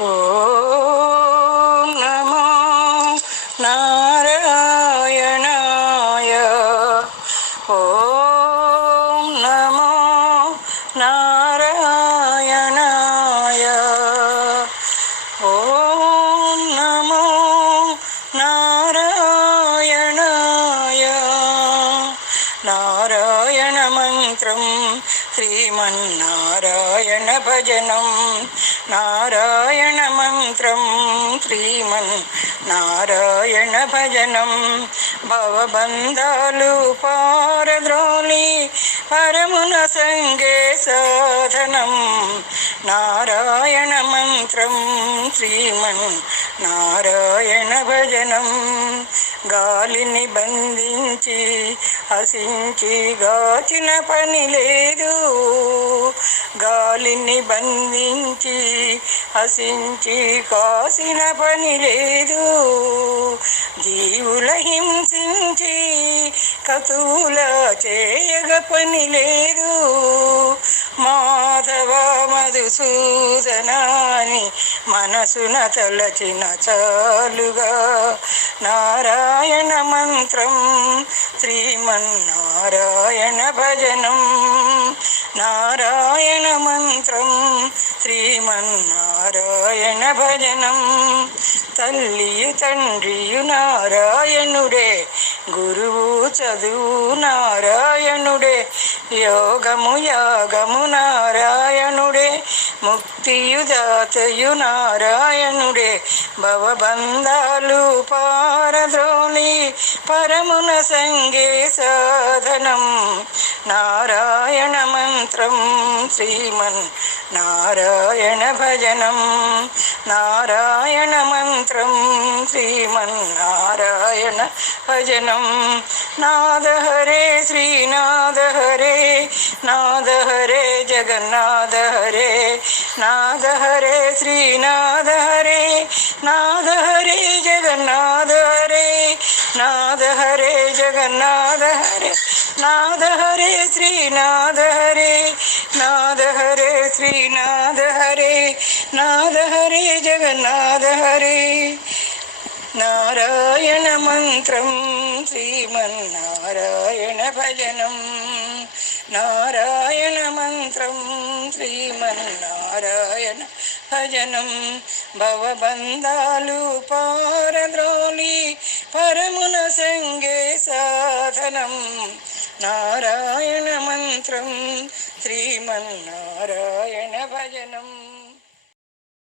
ఓం నమో నారాయణాయ. ఓం నమో నారాయణాయ. ఓం నమో నారాయణాయ. నారాయణ మంత్రం శ్రీమన్నారాయణ భజనం నారాయణ మంత్రం శ్రీమన్ నారాయణ భజనం భవబంధాలు పారద్రోలి పరమున సంగే సాధనం నారాయణ మంత్రం శ్రీమన్ నారాయణ భజనం గాలిని బంధించి హసించి గాచిన పని లేదు. గాలిని బంధించి హసించి కాసిన పని లేదు. జీవుల హింసించి కతువుల చేయగ పని లేదు. మాధవ మధుసూదనాని మనసున తలచిన చాలుగా. నారాయణ మంత్రం శ్రీమన్నారాయణ భజనం నారాయణ మంత్రం శ్రీమన్నారాయణ భజనం తల్లియు తండ్రియు నారాయణుడే గురువు చదువు నారాయణుడే యోగము యాగము నారాయణుడే ముక్తియుదాతయు నారాయణుడే భవబంధాలు పారద్రోలి పరమున సంగే సాధనం నారాయణ మంత్రం శ్రీమన్ నారాయణ భజనం నారాయణ మంత్రం శ్రీమన్నారాయణ భజనం నాద హరే శ్రీనాథ హరే నాద హరే జగన్నాథ హరే నాద హరే శ్రీనాథ హరే நாத ஹரே ஜெகநாத ஹரே நாத ஹரே ஜெகநாத ஹரே நாத ஹரே ஸ்ரீநாத ஹரே நாத ஹரே ஸ்ரீநாத ஹரே நாத ஹரே ஜெகநாத ஹரே नारायणमन्त्रं श्रीमन्नारायणभजनं नारायणमन्त्रं श्रीमन्नारायण భజన భజనం భవబంధాలు పారద్రోలి పరమున సంగే సాధనం. నారాయణ మంత్రం శ్రీమన్నారాయణ భజనం.